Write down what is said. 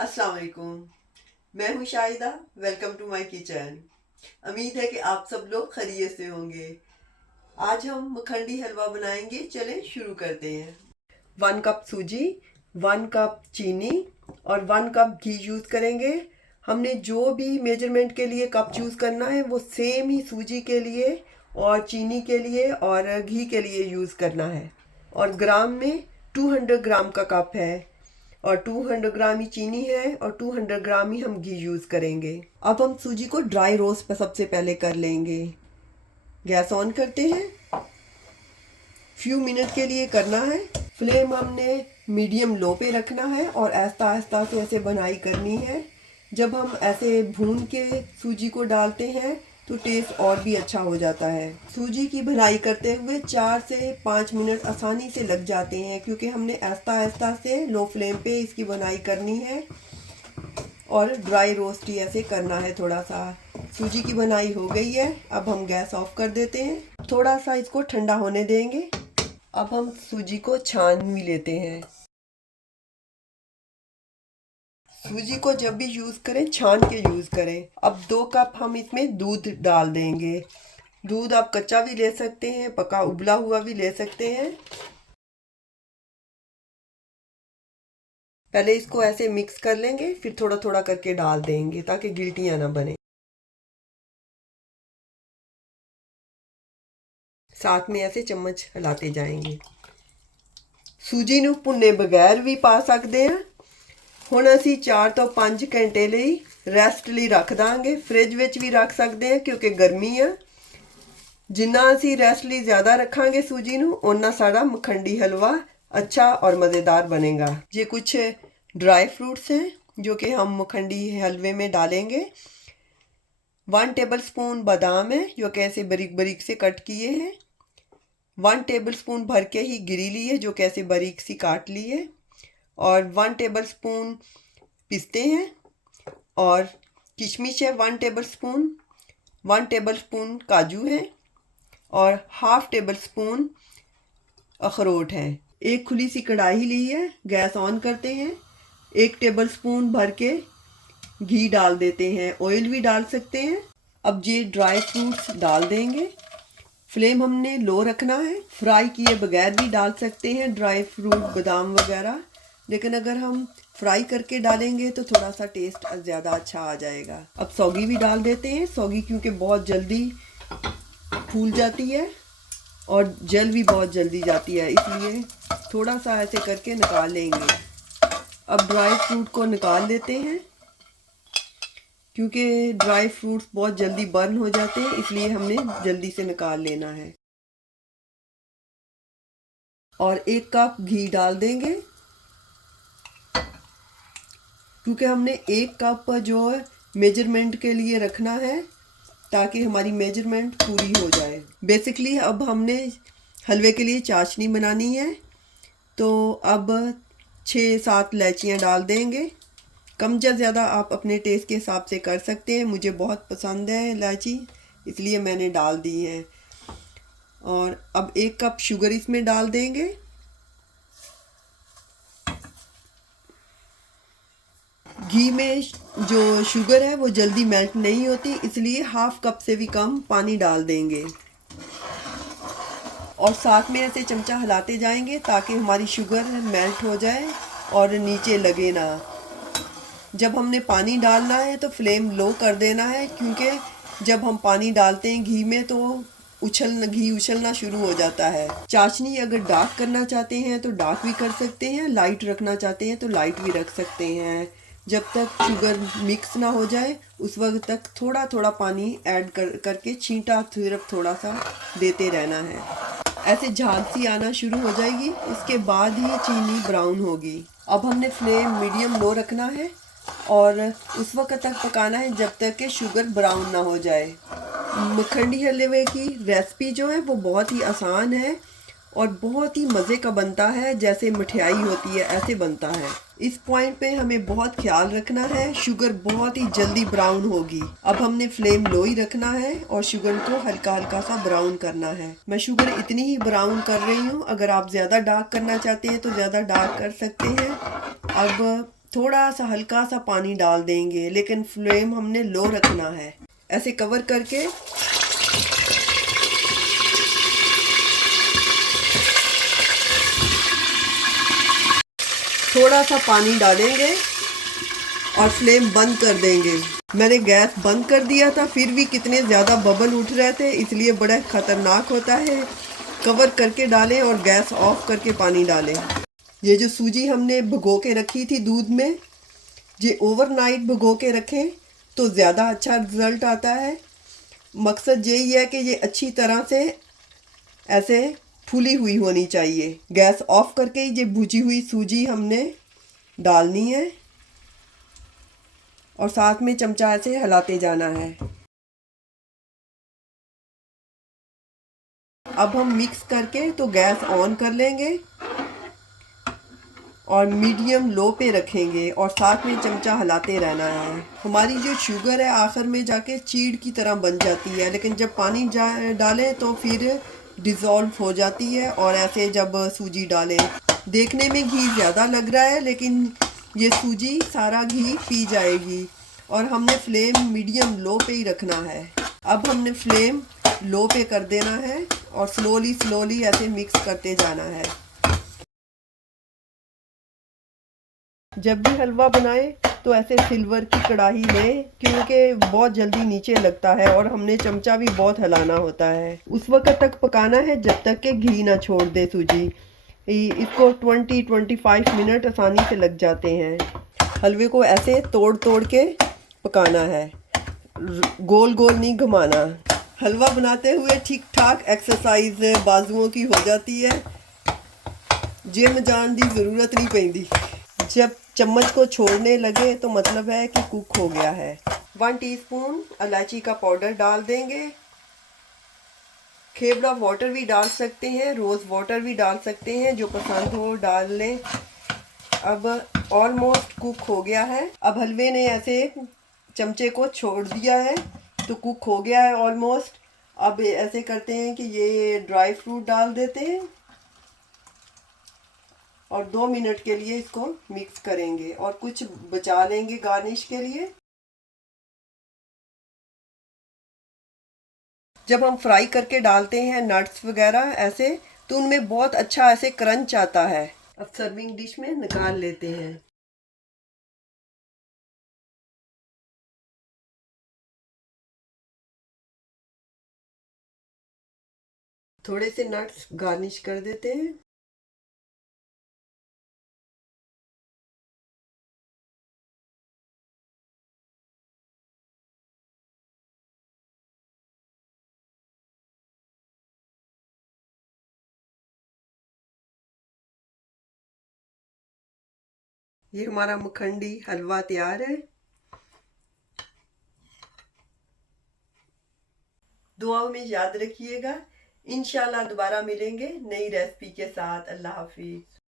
अस्सलाम वालेकुम। मैं हूँ Shahida. Welcome to my kitchen. उम्मीद है कि आप सब लोग खैरियत से होंगे। आज हम मखंडी हलवा बनाएंगे। चलें शुरू करते हैं। 1 कप सूजी, 1 कप चीनी और 1 कप घी यूज़ करेंगे। हमने जो भी मेजरमेंट के लिए कप चूज़ करना है वो सेम ही सूजी के लिए और चीनी के लिए और घी के लिए यूज़ करना है। और ग्राम में 200 ग्राम का कप है और 200 ग्राम ही चीनी है और 200 ग्राम ही हम घी यूज़ करेंगे। अब हम सूजी को ड्राई रोस्ट पर सबसे पहले कर लेंगे। गैस ऑन करते हैं। फ्यू मिनट के लिए करना है। फ्लेम हमने मीडियम लो पे रखना है और आहिस्ता आहिस्ता से ऐसे बनाई करनी है। जब हम ऐसे भून के सूजी को डालते हैं तो टेस्ट और भी अच्छा हो जाता है। सूजी की भुनाई करते हुए 4 से 5 मिनट आसानी से लग जाते हैं क्योंकि हमने आहिस्ता आहिस्ता से लो फ्लेम पे इसकी भुनाई करनी है और ड्राई रोस्ट ही ऐसे करना है। थोड़ा सा सूजी की भुनाई हो गई है। अब हम गैस ऑफ कर देते हैं। थोड़ा सा इसको ठंडा होने देंगे। अब हम सूजी को छान भी लेते हैं। सूजी को जब भी यूज़ करें छान के यूज़ करें। अब 2 कप हम इसमें दूध डाल देंगे। दूध आप कच्चा भी ले सकते हैं, पका उबला हुआ भी ले सकते हैं। पहले इसको ऐसे मिक्स कर लेंगे, फिर थोड़ा थोड़ा करके डाल देंगे ताकि गिल्टियाँ ना बने। साथ में ऐसे चम्मच हिलाते जाएंगे। सूजी ਨੂੰ ਭੁੰਨੇ ਬਗੈਰ ਵੀ ਪਾ ਸਕਦੇ ਹਾਂ। ਹੁਣ ਅਸੀਂ 4 ਤੋਂ 5 ਘੰਟੇ ਲਈ ਰੈਸਟ ਲਈ ਰੱਖ ਦਾਂਗੇ। ਫ੍ਰਿਜ ਵਿੱਚ ਵੀ ਰੱਖ ਸਕਦੇ ਹਾਂ ਕਿਉਂਕਿ ਗਰਮੀ ਆ। जिन्ना असी रेस्ट ਲਈ ज़्यादा रखांगे सूजी ਨੂੰ उन्ना साड़ा मखंडी हलवा अच्छा और मज़ेदार बनेगा। ये कुछ ड्राई फ्रूट्स हैं जो कि हम मखंडी हलवे में डालेंगे। 1 टेबलस्पून बादाम है जो कि ऐसे बारीक बारीक से कट किए हैं। 1 टेबलस्पून भर के ही गिरी ली है जो कि ऐसे बारीक सी काट ली है। और 1 टेबलस्पून पिस्ते हैं और किशमिश है 1 टेबलस्पून। 1 टेबलस्पून काजू है और हाफ टेबल स्पून अखरोट है। एक खुली सी कढ़ाई ली है। गैस ऑन करते हैं। 1 टेबल स्पून भर के घी डाल देते हैं। ऑयल भी डाल सकते हैं। अब ये ड्राई फ्रूट्स डाल देंगे। फ्लेम हमने लो रखना है। फ्राई किए बगैर भी डाल सकते हैं ड्राई फ्रूट बादाम वगैरह, लेकिन अगर हम फ्राई करके डालेंगे तो थोड़ा सा टेस्ट ज़्यादा अच्छा आ जाएगा। अब सौगी भी डाल देते हैं। सौगी क्योंकि बहुत जल्दी फूल जाती है और जल भी बहुत जल्दी जाती है, इसलिए थोड़ा सा ऐसे करके निकाल लेंगे। अब ड्राई फ्रूट को निकाल लेते हैं क्योंकि ड्राई फ्रूट्स बहुत जल्दी बर्न हो जाते हैं, इसलिए हमने जल्दी से निकाल लेना है। और 1 कप घी डाल देंगे क्योंकि हमने 1 कप जो मेजरमेंट के लिए रखना है ताकि हमारी मेजरमेंट पूरी हो जाए। बेसिकली अब हमने हलवे के लिए चाशनी बनानी है तो अब 6-7 इलायचियाँ डाल देंगे। कम या ज़्यादा आप अपने टेस्ट के हिसाब से कर सकते हैं। मुझे बहुत पसंद है इलायची, इसलिए मैंने डाल दी है। और अब 1 कप शुगर इसमें डाल देंगे। घी में जो शुगर है वो जल्दी मेल्ट नहीं होती, इसलिए हाफ कप से भी कम पानी डाल देंगे और साथ में ऐसे चमचा हिलाते जाएंगे ताकि हमारी शुगर मेल्ट हो जाए और नीचे लगे ना। जब हमने पानी डालना है तो फ्लेम लो कर देना है क्योंकि जब हम पानी डालते हैं घी में तो घी उछलना शुरू हो जाता है। चाशनी अगर डार्क करना चाहते हैं तो डार्क भी कर सकते हैं, लाइट रखना चाहते हैं तो लाइट भी रख सकते हैं। जब तक शुगर मिक्स ना हो जाए उस वक्त तक थोड़ा थोड़ा पानी ऐड करके छींटा सिर्फ थोड़ा सा देते रहना है। ऐसे झाग सी आना शुरू हो जाएगी, इसके बाद ही चीनी ब्राउन होगी। अब हमने फ्लेम मीडियम लो रखना है और उस वक्त तक पकाना है जब तक कि शुगर ब्राउन ना हो जाए। मखंडी हलवे की रेसिपी जो है वो बहुत ही आसान है और बहुत ही मज़े का बनता है। जैसे मिठाई होती है ऐसे बनता है। इस पॉइंट पे हमें बहुत ख्याल रखना है, शुगर बहुत ही जल्दी ब्राउन होगी। अब हमने फ्लेम लो ही रखना है और शुगर को हल्का हल्का सा ब्राउन करना है। मैं शुगर इतनी ही ब्राउन कर रही हूँ। अगर आप ज़्यादा डार्क करना चाहते हैं तो ज़्यादा डार्क कर सकते हैं। अब थोड़ा सा हल्का सा पानी डाल देंगे, लेकिन फ्लेम हमने लो रखना है। ऐसे कवर करके थोड़ा सा पानी डालेंगे और फ्लेम बंद कर देंगे। मैंने गैस बंद कर दिया था, फिर भी कितने ज़्यादा बबल उठ रहे थे, इसलिए बड़ा ख़तरनाक होता है। कवर करके डालें और गैस ऑफ करके पानी डालें। ये जो सूजी हमने भिगो के रखी थी दूध में, ये ओवरनाइट भिगो के रखें तो ज़्यादा अच्छा रिज़ल्ट आता है। मकसद यही है कि ये अच्छी तरह से ऐसे फूली हुई होनी चाहिए। गैस ऑफ करके ये भुजी हुई सूजी हमने डालनी है और साथ में चमचा से हिलाते जाना है। अब हम मिक्स करके तो गैस ऑन कर लेंगे और मीडियम लो पे रखेंगे और साथ में चमचा हिलाते रहना है। हमारी जो शुगर है आखिर में जाके चीड़ की तरह बन जाती है, लेकिन जब पानी डालें तो फिर डिज़ोल्व हो जाती है। और ऐसे जब सूजी डालें, देखने में घी ज़्यादा लग रहा है, लेकिन ये सूजी सारा घी पी जाएगी। और हमने फ्लेम मीडियम लो पे ही रखना है। अब हमने फ्लेम लो पे कर देना है और स्लोली ऐसे मिक्स करते जाना है। जब भी हलवा बनाएं तो ऐसे सिल्वर की कढ़ाई लें, क्योंकि बहुत जल्दी नीचे लगता है और हमने चमचा भी बहुत हिलाना होता है। उस वक्त तक पकाना है जब तक कि घी ना छोड़ दे सूजी। इसको 20-25 मिनट आसानी से लग जाते हैं। हलवे को ऐसे तोड़ तोड़ के पकाना है, गोल गोल नहीं घुमाना। हलवा बनाते हुए ठीक ठाक एक्सरसाइज बाजुओं की हो जाती है, जिम जान की ज़रूरत नहीं पैंदी। जब चम्मच को छोड़ने लगे तो मतलब है कि कुक हो गया है। 1 टीस्पून इलायची का पाउडर डाल देंगे। खेवड़ा वाटर भी डाल सकते हैं, रोज़ वाटर भी डाल सकते हैं, जो पसंद हो डाल लें। अब ऑलमोस्ट कुक हो गया है। अब हलवे ने ऐसे चमचे को छोड़ दिया है तो कुक हो गया है ऑलमोस्ट। अब ऐसे करते हैं कि ये ड्राई फ्रूट डाल देते हैं और 2 मिनट के लिए इसको मिक्स करेंगे और कुछ बचा लेंगे गार्निश के लिए। जब हम फ्राई करके डालते हैं नट्स वगैरह ऐसे, तो उनमें बहुत अच्छा ऐसे क्रंच आता है। अब सर्विंग डिश में निकाल लेते हैं। थोड़े से नट्स गार्निश कर देते हैं। ये हमारा मखंडी हलवा तैयार है। दुआओं में याद रखिएगा। इंशाल्लाह दोबारा मिलेंगे नई रेसिपी के साथ। अल्लाह हाफिज।